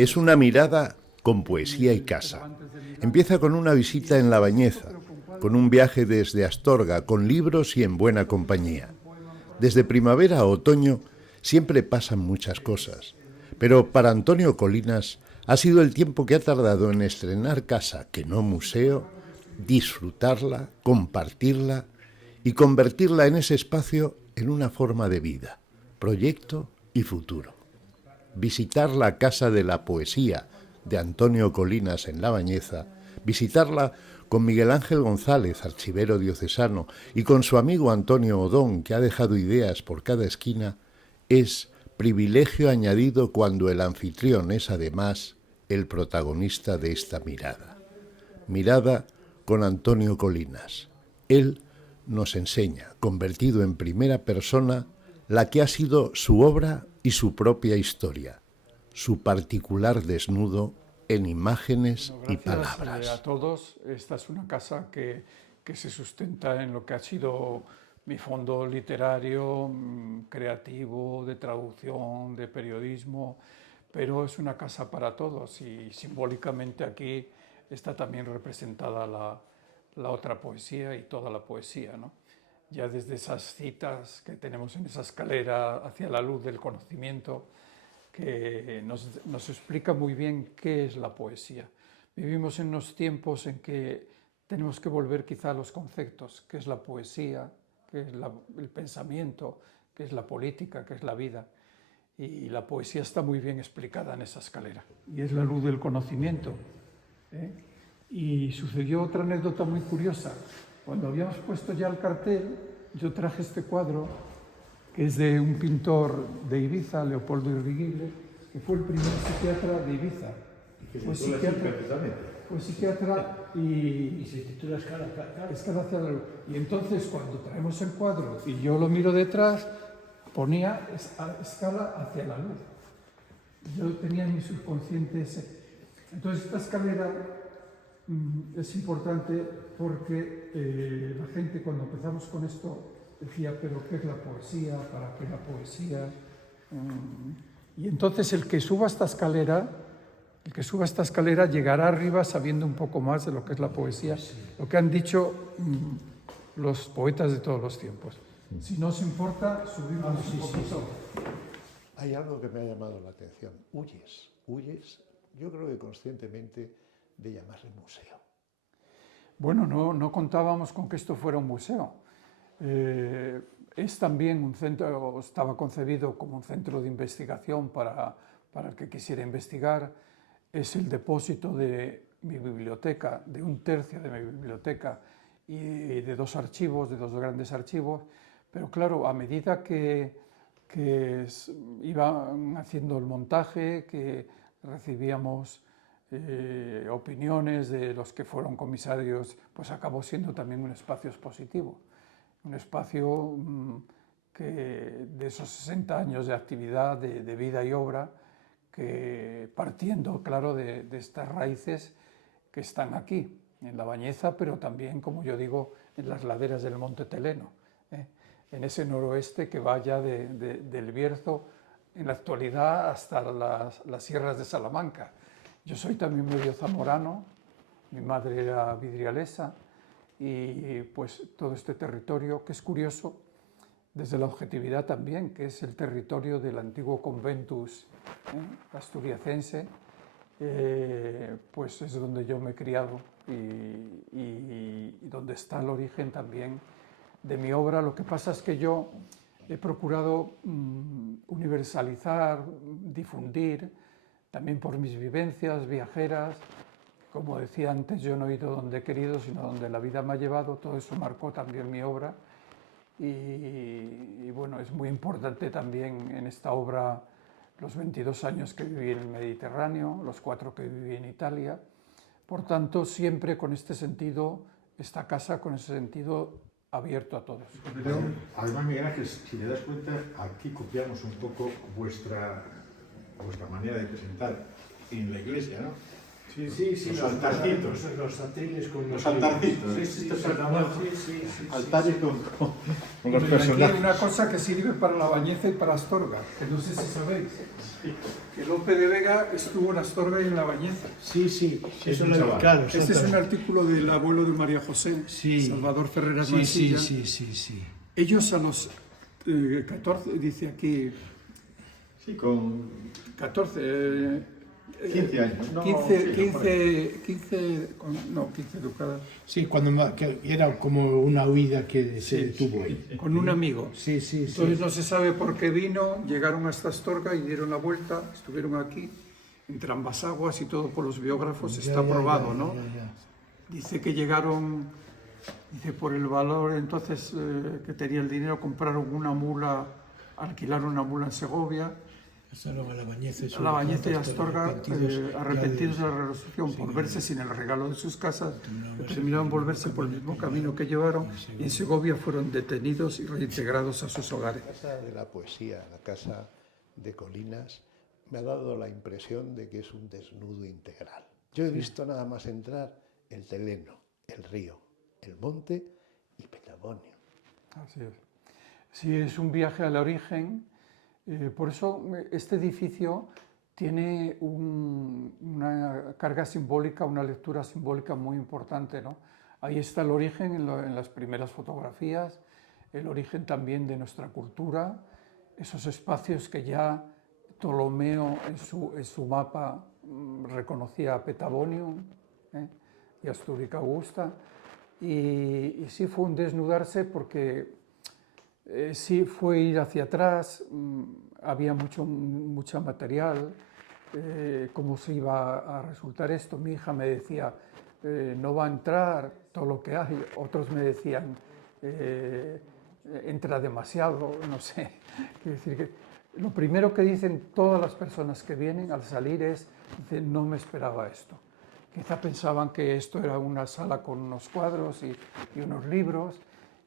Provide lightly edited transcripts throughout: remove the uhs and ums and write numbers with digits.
Es una mirada con poesía y casa. Empieza con una visita en La Bañeza, con un viaje desde Astorga, con libros y en buena compañía. Desde primavera a otoño siempre pasan muchas cosas, pero para Antonio Colinas ha sido el tiempo que ha tardado en estrenar casa, que no museo, disfrutarla, compartirla y convertirla en ese espacio en una forma de vida, proyecto y futuro. Visitar la Casa de la Poesía de Antonio Colinas en La Bañeza, visitarla con Miguel Ángel González, archivero diocesano, y con su amigo Antonio Odón, que ha dejado ideas por cada esquina, es privilegio añadido cuando el anfitrión es además el protagonista de esta mirada. Mirada con Antonio Colinas. Él nos enseña, convertido en primera persona, la que ha sido su obra y su propia historia, su particular desnudo en imágenes y palabras. A todos, esta es una casa que se sustenta en lo que ha sido mi fondo literario, creativo, de traducción, de periodismo, pero es una casa para todos y simbólicamente aquí está también representada la otra poesía y toda la poesía, ¿no? Ya desde esas citas que tenemos en esa escalera hacia la luz del conocimiento, que nos explica muy bien qué es la poesía. Vivimos en unos tiempos en que tenemos que volver quizá a los conceptos, qué es la poesía, qué es el pensamiento, qué es la política, qué es la vida. Y la poesía está muy bien explicada en esa escalera. Y es la luz del conocimiento, ¿eh? Y sucedió otra anécdota muy curiosa. Cuando habíamos puesto ya el cartel, yo traje este cuadro, que es de un pintor de Ibiza, Leopoldo Irriguible, que fue el primer psiquiatra de Ibiza. Fue psiquiatra y se titula Escala hacia la luz. Y entonces, cuando traemos el cuadro y yo lo miro detrás, ponía escala hacia la luz. Yo tenía en mi subconsciente ese. Entonces, esta escalera es importante porque la gente, cuando empezamos con esto, decía, pero ¿qué es la poesía? ¿Para qué la poesía? Y entonces el que suba esta escalera llegará arriba sabiendo un poco más de lo que es la poesía, lo que han dicho los poetas de todos los tiempos. Si no os importa, subimos un poquito. Hay algo que me ha llamado la atención. Huyes, yo creo que conscientemente, de llamarle museo. Bueno, no contábamos con que esto fuera un museo. Es también un centro, estaba concebido como un centro de investigación para el que quisiera investigar. Es el depósito de mi biblioteca, de un tercio de mi biblioteca y de dos grandes archivos. Pero claro, a medida que iban haciendo el montaje, que recibíamos opiniones de los que fueron comisarios, pues acabó siendo también un espacio expositivo. Un espacio que de esos 60 años de actividad, de vida y obra, que partiendo, claro, de estas raíces que están aquí, en La Bañeza, pero también, como yo digo, en las laderas del Monte Teleno, en ese noroeste que va ya del Bierzo, en la actualidad, hasta las sierras de Salamanca. Yo soy también medio zamorano, mi madre era vidrialesa, y pues todo este territorio, que es curioso desde la objetividad también, que es el territorio del antiguo conventus asturiacense, pues es donde yo me he criado y donde está el origen también de mi obra. Lo que pasa es que yo he procurado universalizar, difundir, también por mis vivencias viajeras. Como decía antes, yo no he ido donde he querido, sino donde la vida me ha llevado. Todo eso marcó también mi obra. Y bueno, es muy importante también en esta obra los 22 años que viví en el Mediterráneo, los 4 que viví en Italia. Por tanto, siempre con este sentido, esta casa con ese sentido abierto a todos. Pero, además, Miguel Ángel, si te das cuenta, aquí copiamos un poco vuestra manera de presentar en la iglesia, ¿no? Sí, los altarcitos. Los atriles con Los altarcitos. Estos Sí. Altares con los Aquí hay personajes. una cosa que sirve para la Bañeza y para Astorga, que no sé si sabéis. Que Lope de Vega estuvo en Astorga y en la Bañeza. Sí, eso un lo chaval. claro. Este es un artículo del abuelo de María José, Sí. Salvador Ferreras Sí. Mansilla. Ellos a los 14, dice aquí, Sí, con 14, 15 años. No, 15 ducadas, Sí, que era como una huida que se tuvo ahí. con un amigo. Sí. Entonces no se sabe por qué vino, llegaron hasta Astorga y dieron la vuelta, estuvieron aquí, entre ambas aguas y todo por los biógrafos está probado, ¿no? Ya. Dice que llegaron, dice por el valor entonces que tenía el dinero, compraron una mula, alquilaron una mula en Segovia, Pasaron a la Bañeza a la Bañeza y a Astorga, arrepentidos de la revolución por verse sin el regalo de sus casas, determinaron volverse por el mismo camino que llevaron y en Segovia fueron detenidos y reintegrados a sus hogares. La Casa de la Poesía, la Casa de Colinas, me ha dado la impresión de que es un desnudo integral. Yo he visto nada más entrar el Teleno, el río, el monte y Petagonio. Así es. Sí, es un viaje al origen. Por eso este edificio tiene una carga simbólica, una lectura simbólica muy importante, ¿no? Ahí está el origen en las primeras fotografías, el origen también de nuestra cultura, esos espacios que ya Ptolomeo en su mapa reconocía a Petagonio y Astúrica Augusta, y sí fue un desnudarse porque sí fue ir hacia atrás, había mucho material, cómo se iba a resultar esto. Mi hija me decía, no va a entrar todo lo que hay, otros me decían, entra demasiado, no sé. Quiero decir que lo primero que dicen todas las personas que vienen al salir es, dicen, no me esperaba esto. Quizá pensaban que esto era una sala con unos cuadros y unos libros,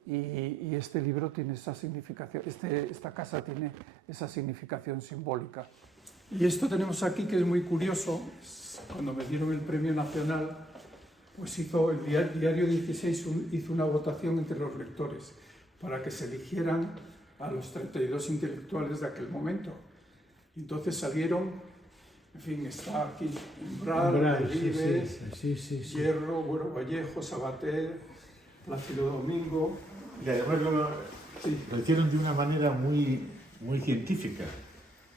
y este libro tiene esa significación, esta casa tiene esa significación simbólica. Y esto tenemos aquí que es muy curioso. Cuando me dieron el premio nacional, pues el diario 16 hizo una votación entre los lectores para que se eligieran a los 32 intelectuales de aquel momento. Y entonces salieron, en fin, está aquí Umbral, Delibes, Hierro, Bueno Vallejo, Sabater, Plácido Domingo. Y además lo hicieron de una manera muy científica,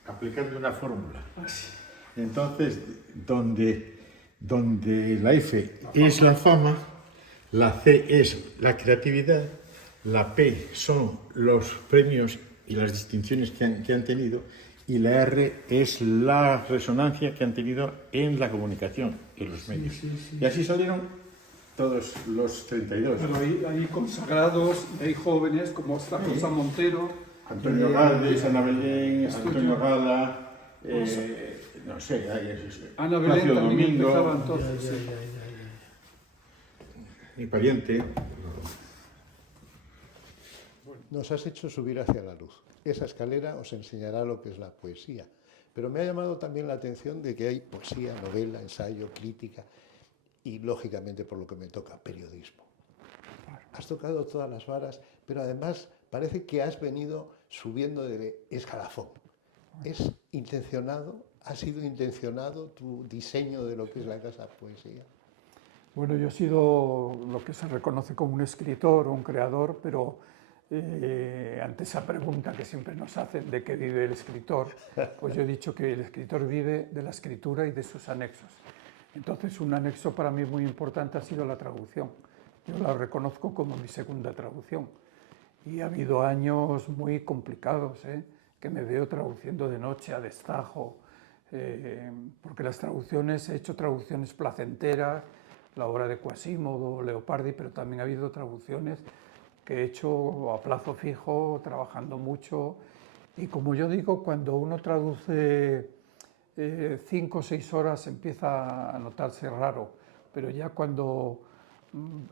aplicando una fórmula. Entonces, donde la F es la fama, la C es la creatividad, la P son los premios y las distinciones que han tenido, y la R es la resonancia que han tenido en la comunicación y los medios. Y así salieron todos los 32. Pero hay consagrados, hay jóvenes como esta Rosa Montero, Antonio Galdes, Ana Belén, Antonio Gala, no sé, Ana Belén Plácido también Domingo, empezaba entonces. mi pariente. Nos has hecho subir hacia la luz. Esa escalera os enseñará lo que es la poesía. Pero me ha llamado también la atención de que hay poesía, novela, ensayo, crítica y, lógicamente, por lo que me toca, periodismo. Has tocado todas las varas, pero además parece que has venido subiendo de escalafón. ¿Es intencionado? ¿Ha sido intencionado tu diseño de lo que es la Casa Poesía? Bueno, yo he sido lo que se reconoce como un escritor o un creador, pero ante esa pregunta que siempre nos hacen de qué vive el escritor, pues yo he dicho que el escritor vive de la escritura y de sus anexos. Entonces, un anexo para mí muy importante ha sido la traducción. Yo la reconozco como mi segunda traducción. Y ha habido años muy complicados, que me veo traduciendo de noche a destajo, porque las traducciones, he hecho traducciones placenteras, la obra de Quasimodo, Leopardi, pero también ha habido traducciones que he hecho a plazo fijo, trabajando mucho. Y como yo digo, cuando uno traduce 5 o 6 horas empieza a notarse raro, pero ya cuando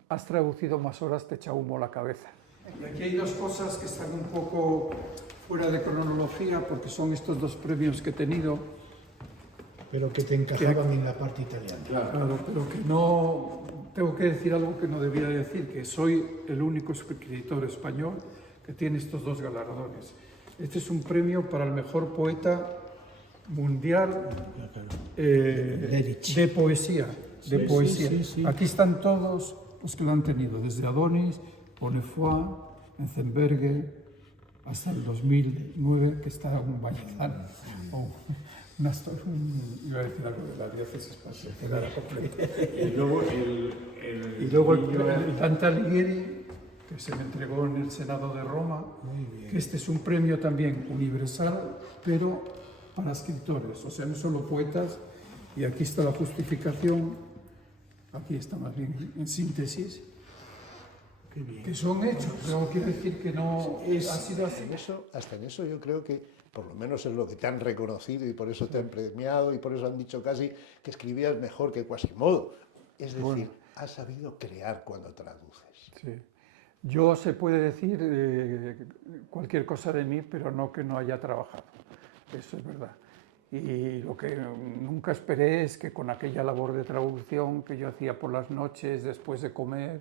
has traducido más horas te echa humo la cabeza. Y aquí hay dos cosas que están un poco fuera de cronología, porque son estos dos premios que he tenido. pero que te encajaban en la parte italiana. Claro, pero que no... Tengo que decir algo que no debía decir, que soy el único escritor español que tiene estos dos galardones. Este es un premio para el mejor poeta mundial de poesía. Sí. Aquí están todos los que lo han tenido, desde Adonis, Bonnefoy, Enzenberger, hasta el 2009, que está un Vallecano, o iba a decir algo de la diócesis para que quedara completo. Y luego el Dante Alighieri, que se me entregó en el Senado de Roma, que este es un premio también universal, pero para escritores, o sea, no solo poetas, y aquí está la justificación, aquí está más bien en síntesis, que son hechos, pero quiero decir que no ha sido así. Hasta en eso yo creo que por lo menos es lo que te han reconocido y por eso te han premiado y por eso han dicho casi que escribías mejor que Quasimodo. Es decir, has sabido crear cuando traduces. Sí. Yo se puede decir cualquier cosa de mí, pero no que no haya trabajado. Eso es verdad. Y lo que nunca esperé es que con aquella labor de traducción que yo hacía por las noches después de comer,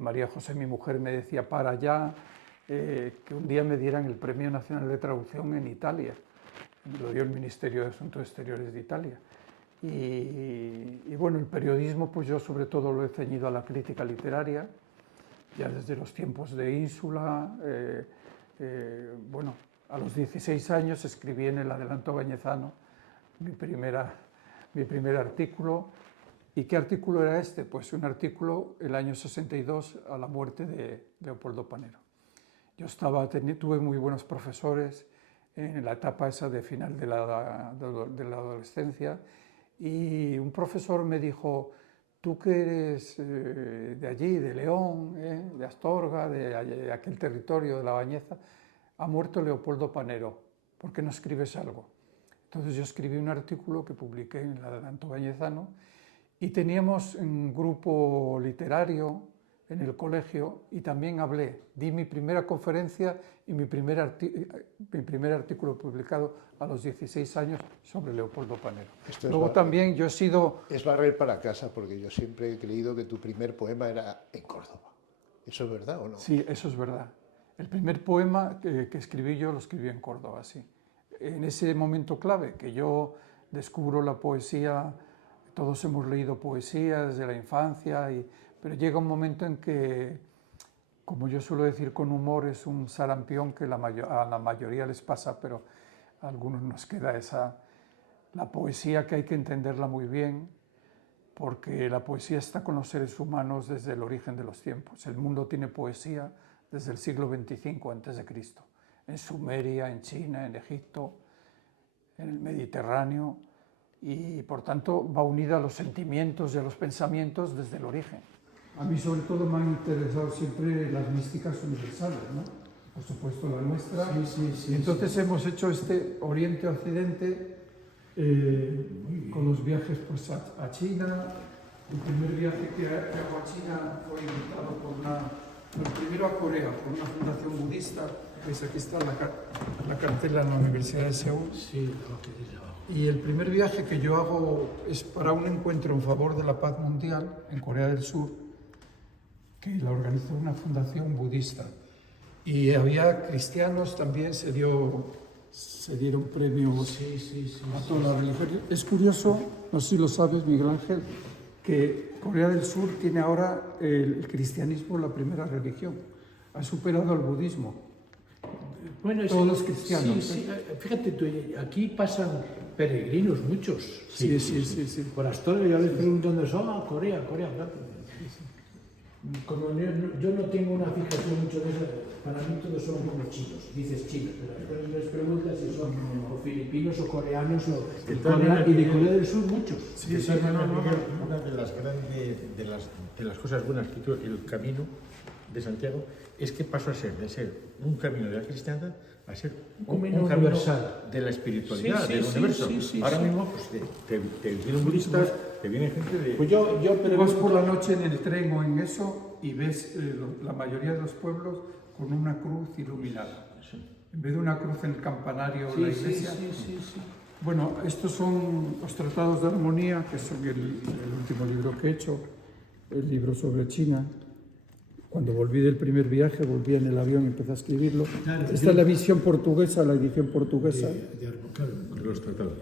María José, mi mujer, me decía para allá, que un día me dieran el Premio Nacional de Traducción en Italia. Me lo dio el Ministerio de Asuntos Exteriores de Italia. Y bueno, el periodismo, pues yo sobre todo lo he ceñido a la crítica literaria, ya desde los tiempos de Ínsula. Bueno, a los 16 años escribí en el Adelanto Bañezano mi primer artículo. ¿Y qué artículo era este? Pues un artículo el año 62 a la muerte de Leopoldo Panero. Yo tuve muy buenos profesores en la etapa esa de final de la adolescencia, y un profesor me dijo: tú que eres de allí, de León, de Astorga, de aquel territorio de la Bañeza, ha muerto Leopoldo Panero, ¿por qué no escribes algo? Entonces yo escribí un artículo que publiqué en el Adelanto Bañezano, y teníamos un grupo literario en el colegio y también di mi primera conferencia y mi primer artículo publicado a los 16 años sobre Leopoldo Panero. Luego también yo he sido... Es barrer para casa, porque yo siempre he creído que tu primer poema era en Córdoba. ¿Eso es verdad o no? Sí, eso es verdad. El primer poema que escribí yo lo escribí en Córdoba, sí. En ese momento clave que yo descubro la poesía. Todos hemos leído poesía desde la infancia, pero llega un momento en que, como yo suelo decir con humor, es un sarampión que a la mayoría les pasa, pero a algunos nos queda la poesía, que hay que entenderla muy bien, porque la poesía está con los seres humanos desde el origen de los tiempos. El mundo tiene poesía desde el siglo XXV a.C., en Sumeria, en China, en Egipto, en el Mediterráneo, y por tanto va unida a los sentimientos y a los pensamientos desde el origen. A mí sobre todo me han interesado siempre las místicas universales, ¿no? Por supuesto la nuestra. Sí. Entonces hemos hecho este Oriente-Occidente con los viajes pues, a China. El primer viaje que hago a China fue invitado primero a Corea, por una fundación budista. Pues aquí está la cartela en la Universidad de Seúl. Sí, y el primer viaje que yo hago es para un encuentro en favor de la paz mundial en Corea del Sur, que la organizó una fundación budista. Y había cristianos también, se dieron premios a toda la religión. Es curioso, no sé si lo sabes, Miguel Ángel, que Corea del Sur tiene ahora el cristianismo la primera religión. Ha superado al budismo. Bueno, todos los cristianos. Sí. Fíjate tú, aquí pasan peregrinos muchos. Sí. Por Astorga, yo les pregunto dónde son. Corea, claro. Como yo no tengo una fijación mucho de eso, para mí todos son como chinos. Dices chinos, pero después les preguntas si son o filipinos o coreanos y de Corea del Sur muchos. Sí, una de las grandes, de las cosas buenas que tuvo el camino de Santiago es que pasó a ser, de ser un camino de la cristiandad a ser un camino universal de la espiritualidad, del universo. Ahora mismo pues, te vienen budistas, te viene gente de... Pues pero vas por la noche en el tren o en eso y ves la mayoría de los pueblos con una cruz iluminada. En vez de una cruz en el campanario de la iglesia, Bueno, estos son los tratados de armonía, que son el último libro que he hecho, el libro sobre China. Cuando volví del primer viaje, volví en el avión y empecé a escribirlo. Claro, Esta es la visión portuguesa, la edición portuguesa. Los tratados.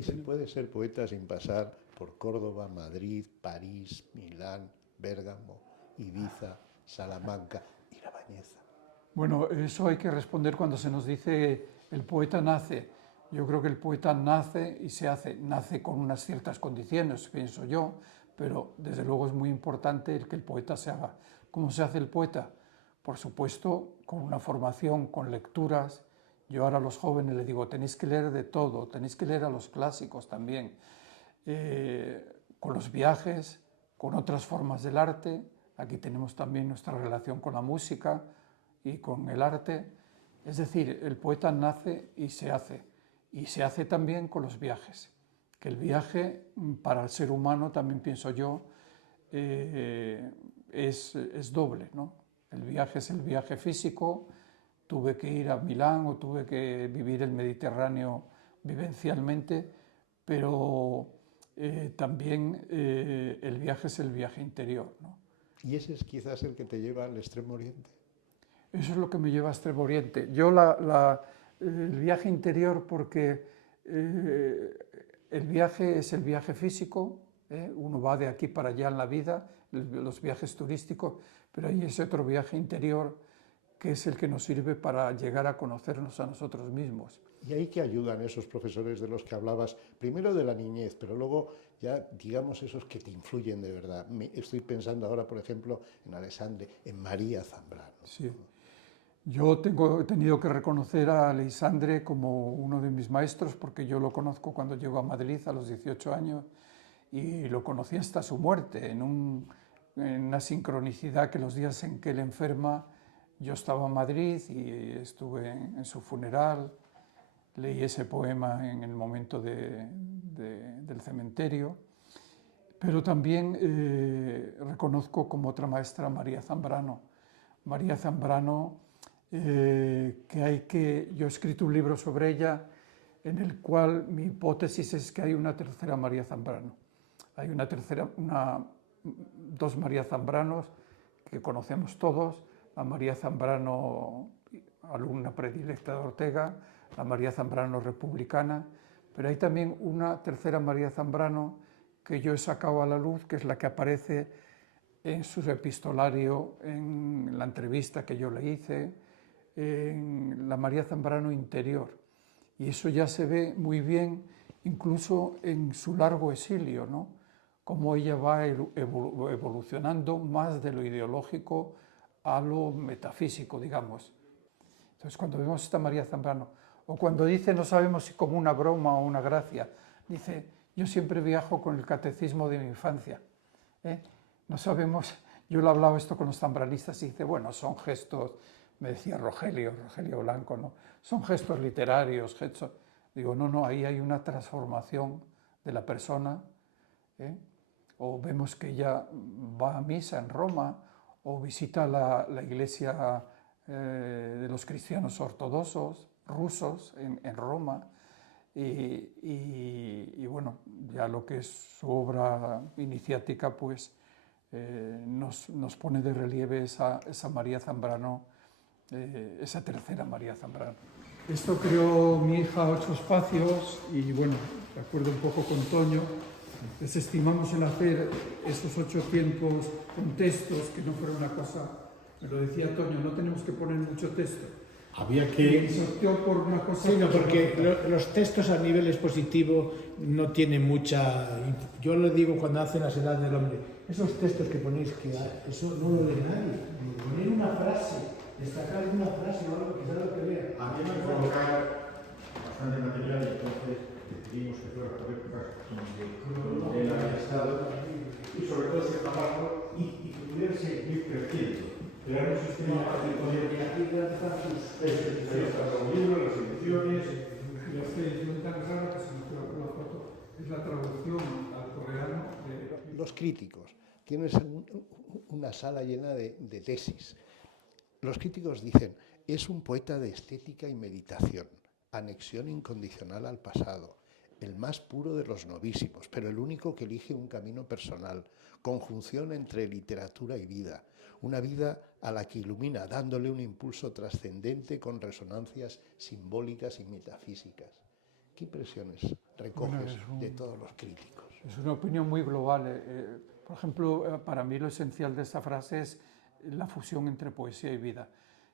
Se puede ser poeta sin pasar por Córdoba, Madrid, París, Milán, Bérgamo, Ibiza, Salamanca y La Bañeza. Bueno, eso hay que responder cuando se nos dice el poeta nace. Yo creo que el poeta nace y se hace. Nace con unas ciertas condiciones, pienso yo, pero desde luego es muy importante el que el poeta se haga. ¿Cómo se hace el poeta? Por supuesto, con una formación, con lecturas. Yo ahora a los jóvenes les digo, tenéis que leer de todo, tenéis que leer a los clásicos también, con los viajes, con otras formas del arte. Aquí tenemos también nuestra relación con la música y con el arte. Es decir, el poeta nace y se hace también con los viajes. Que el viaje para el ser humano, también pienso yo, es doble, ¿no? El viaje es el viaje físico. Tuve que ir a Milán o tuve que vivir el Mediterráneo vivencialmente, pero también el viaje es el viaje interior, ¿no? Y ese es quizás el que te lleva al Extremo Oriente. Eso es lo que me lleva a Extremo Oriente. Yo el viaje interior porque el viaje es el viaje físico, uno va de aquí para allá en la vida, los viajes turísticos, pero hay ese otro viaje interior que es el que nos sirve para llegar a conocernos a nosotros mismos. ¿Y ahí que ayudan esos profesores de los que hablabas, primero de la niñez, pero luego ya, digamos, esos que te influyen de verdad? Estoy pensando ahora, por ejemplo, en Alexandre, en María Zambrano. Sí. Yo he tenido que reconocer a Alexandre como uno de mis maestros porque yo lo conozco cuando llego a Madrid a los 18 años y lo conocí hasta su muerte, en una sincronicidad que los días en que él enferma, yo estaba en Madrid y estuve en su funeral, leí ese poema en el momento del cementerio, pero también reconozco como otra maestra María Zambrano. María Zambrano, yo he escrito un libro sobre ella en el cual mi hipótesis es que hay una tercera María Zambrano. Hay dos María Zambranos que conocemos todos, la María Zambrano, alumna predilecta de Ortega, la María Zambrano republicana, pero hay también una tercera María Zambrano que yo he sacado a la luz, que es la que aparece en su epistolario, en la entrevista que yo le hice, en la María Zambrano interior. Y eso ya se ve muy bien incluso en su largo exilio, ¿no? Cómo ella va evolucionando más de lo ideológico a lo metafísico, digamos. Entonces, cuando vemos esta María Zambrano, o cuando dice, no sabemos si como una broma o una gracia, dice, yo siempre viajo con el catecismo de mi infancia. No sabemos, yo lo hablaba esto con los zambranistas y dice, bueno, son gestos, me decía Rogelio Blanco, ¿no? Son gestos literarios, gestos. Digo, no, ahí hay una transformación de la persona, o vemos que ella va a misa en Roma, o visita la iglesia de los cristianos ortodoxos, rusos, en Roma, y bueno, ya lo que es su obra iniciática, pues nos pone de relieve esa María Zambrano, esa tercera María Zambrano. Esto creó mi hija 8 espacios y bueno, de acuerdo un poco con Toño, desestimamos el hacer esos 8 tiempos con textos, que no fuera una cosa, me lo decía Toño, no tenemos que poner mucho texto. Había que... Y se optó por una cosa... Sí, no, porque los textos a nivel expositivo no tienen mucha... Yo lo digo cuando hacen las edades del hombre, esos textos que ponéis, que eso no lo lee nadie. Poner una frase, destacar una frase o algo que sea lo que vea. Había que colocar bastante material y entonces decidimos que fuera correcto donde él había estado y sobre todo se trabajo y pudiera seguir creciendo. Crear un sistema para que pudiera los libros, las ediciones. Y esta edición tan rara que se nos quedó por la foto es la traducción al coreano de... Los críticos. Tienes una sala llena de tesis. Los críticos dicen, es un poeta de estética y meditación, anexión incondicional al pasado, el más puro de los novísimos, pero el único que elige un camino personal, conjunción entre literatura y vida, una vida a la que ilumina, dándole un impulso trascendente con resonancias simbólicas y metafísicas. ¿Qué impresiones recoges de todos los críticos? Es una opinión muy global. Por ejemplo, para mí lo esencial de esta frase es la fusión entre poesía y vida.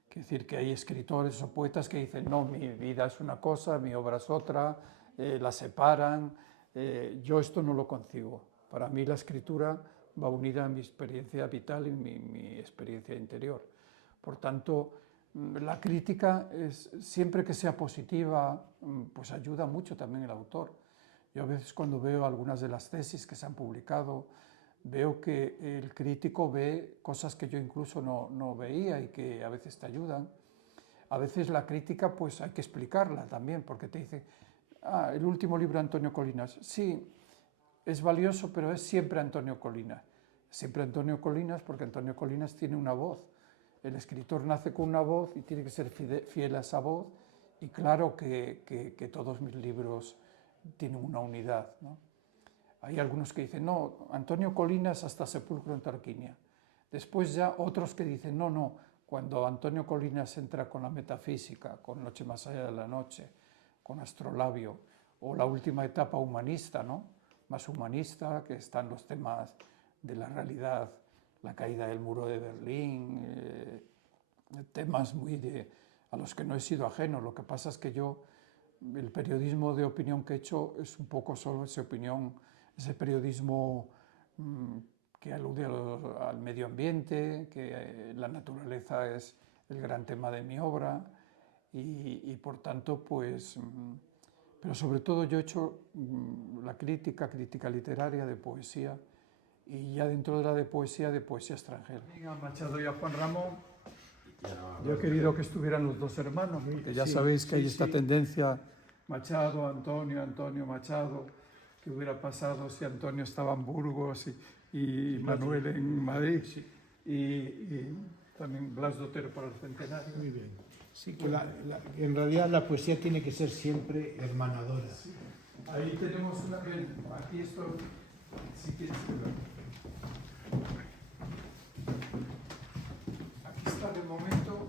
Quiere decir que hay escritores o poetas que dicen, no, mi vida es una cosa, mi obra es otra, la separan. Yo esto no lo concibo. Para mí la escritura va unida a mi experiencia vital y mi experiencia interior. Por tanto, la crítica, siempre que sea positiva, pues ayuda mucho también el autor. Yo a veces cuando veo algunas de las tesis que se han publicado, veo que el crítico ve cosas que yo incluso no veía y que a veces te ayudan. A veces la crítica pues hay que explicarla también, porque te dice, el último libro de Antonio Colinas, sí, es valioso, pero es siempre Antonio Colinas. Siempre Antonio Colinas porque Antonio Colinas tiene una voz. El escritor nace con una voz y tiene que ser fiel a esa voz, y claro que todos mis libros tienen una unidad, ¿no? Hay algunos que dicen, no, Antonio Colinas hasta Sepulcro en Tarquinia. Después ya otros que dicen, no, cuando Antonio Colinas entra con la metafísica, con Noche más allá de la noche, con Astrolabio, o la última etapa humanista, ¿no? Más humanista, que están los temas de la realidad, la caída del muro de Berlín, temas a los que no he sido ajeno. Lo que pasa es que yo, el periodismo de opinión que he hecho es un poco solo ese periodismo que alude al medio ambiente, que la naturaleza es el gran tema de mi obra, y por tanto, pues, pero sobre todo yo he hecho la crítica literaria de poesía, y ya dentro de la de poesía extranjera. A Machado y a Juan Ramón, yo he querido que estuvieran los dos hermanos, porque ya sabéis que hay esta tendencia, Machado, Antonio, Machado. ¿Qué hubiera pasado si Antonio estaba en Burgos y Manuel en Madrid? Y también Blas de Otero para el centenario. Muy bien. Sí, que en realidad la poesía tiene que ser siempre hermanadora. Sí. Ahí tenemos una... Aquí esto, si quieres verlo. Aquí está de momento...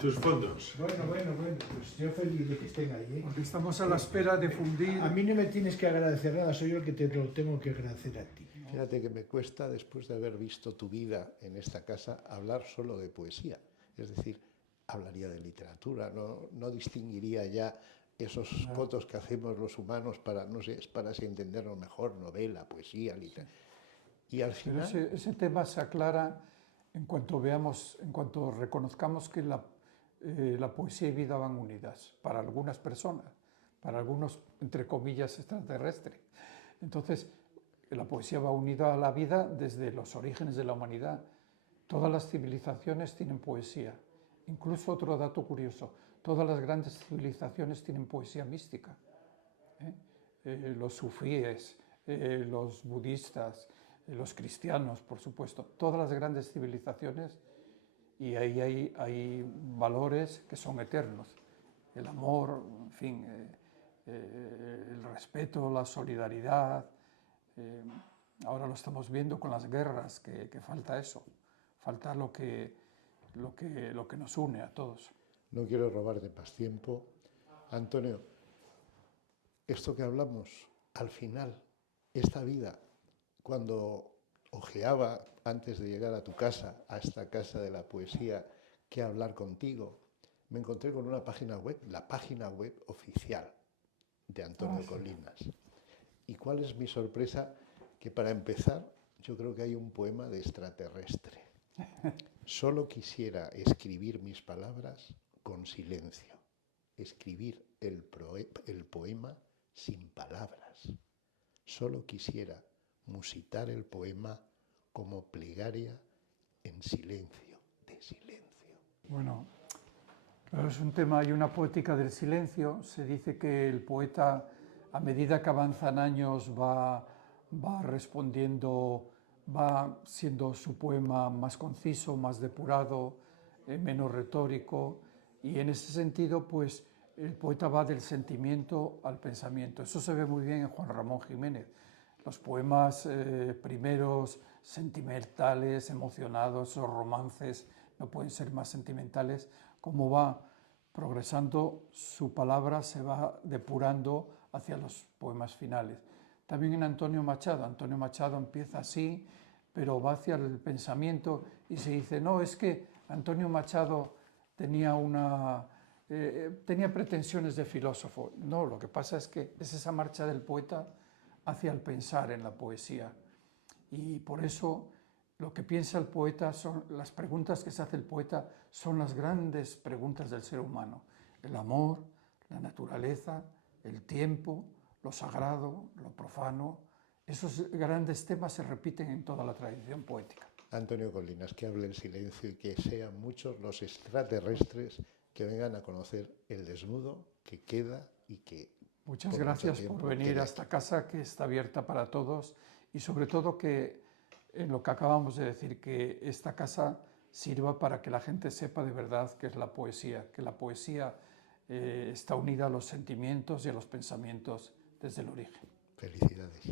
Tus fondos. Bueno, pues yo feliz de que estén ahí. Porque estamos a la espera de fundir... A mí no me tienes que agradecer nada, soy yo el que te lo tengo que agradecer a ti. Fíjate que me cuesta, después de haber visto tu vida en esta casa, hablar solo de poesía. Es decir, hablaría de literatura, no distinguiría ya esos cotos que hacemos los humanos para, no sé, para así entenderlo mejor, novela, poesía, literatura. Y al final... Pero ese tema se aclara en cuanto reconozcamos que la poesía y vida van unidas, para algunas personas, para algunos, entre comillas, extraterrestres. Entonces, la poesía va unida a la vida desde los orígenes de la humanidad. Todas las civilizaciones tienen poesía. Incluso otro dato curioso, todas las grandes civilizaciones tienen poesía mística. Los sufíes, los budistas, los cristianos, por supuesto, todas las grandes civilizaciones, y ahí hay valores que son eternos. El amor, en fin, el respeto, la solidaridad. Ahora lo estamos viendo con las guerras, que falta eso, falta lo que nos une a todos. No quiero robarte más tiempo. Antonio, esto que hablamos, al final, esta vida, cuando ojeaba antes de llegar a tu casa, a esta casa de la poesía, que hablar contigo, me encontré con una página web, la página web oficial de Antonio Colinas. ¿Y cuál es mi sorpresa? Que para empezar, yo creo que hay un poema de extraterrestre. Solo quisiera escribir mis palabras con silencio, escribir el poema sin palabras. Solo quisiera musitar el poema como plegaria en silencio, de silencio. Bueno, claro, es un tema, hay una poética del silencio. Se dice que el poeta, a medida que avanzan años, va respondiendo, va siendo su poema más conciso, más depurado, menos retórico, y en ese sentido, pues, el poeta va del sentimiento al pensamiento. Eso se ve muy bien en Juan Ramón Jiménez. Los poemas primeros, sentimentales, emocionados, los romances, no pueden ser más sentimentales. Cómo va progresando su palabra, se va depurando hacia los poemas finales. También en Antonio Machado empieza así, pero va hacia el pensamiento y se dice, no, es que Antonio Machado tenía pretensiones de filósofo. No, lo que pasa es que es esa marcha del poeta hacia el pensar en la poesía. Y por eso lo que piensa el poeta, son las preguntas que se hace el poeta, son las grandes preguntas del ser humano. El amor, la naturaleza, el tiempo, lo sagrado, lo profano. Esos grandes temas se repiten en toda la tradición poética. Antonio Colinas, que hable en silencio y que sean muchos los extraterrestres que vengan a conocer el desnudo que queda y que... Muchas gracias por venir a esta casa que está abierta para todos y sobre todo que en lo que acabamos de decir, que esta casa sirva para que la gente sepa de verdad qué es la poesía, que la poesía está unida a los sentimientos y a los pensamientos desde el origen. Felicidades.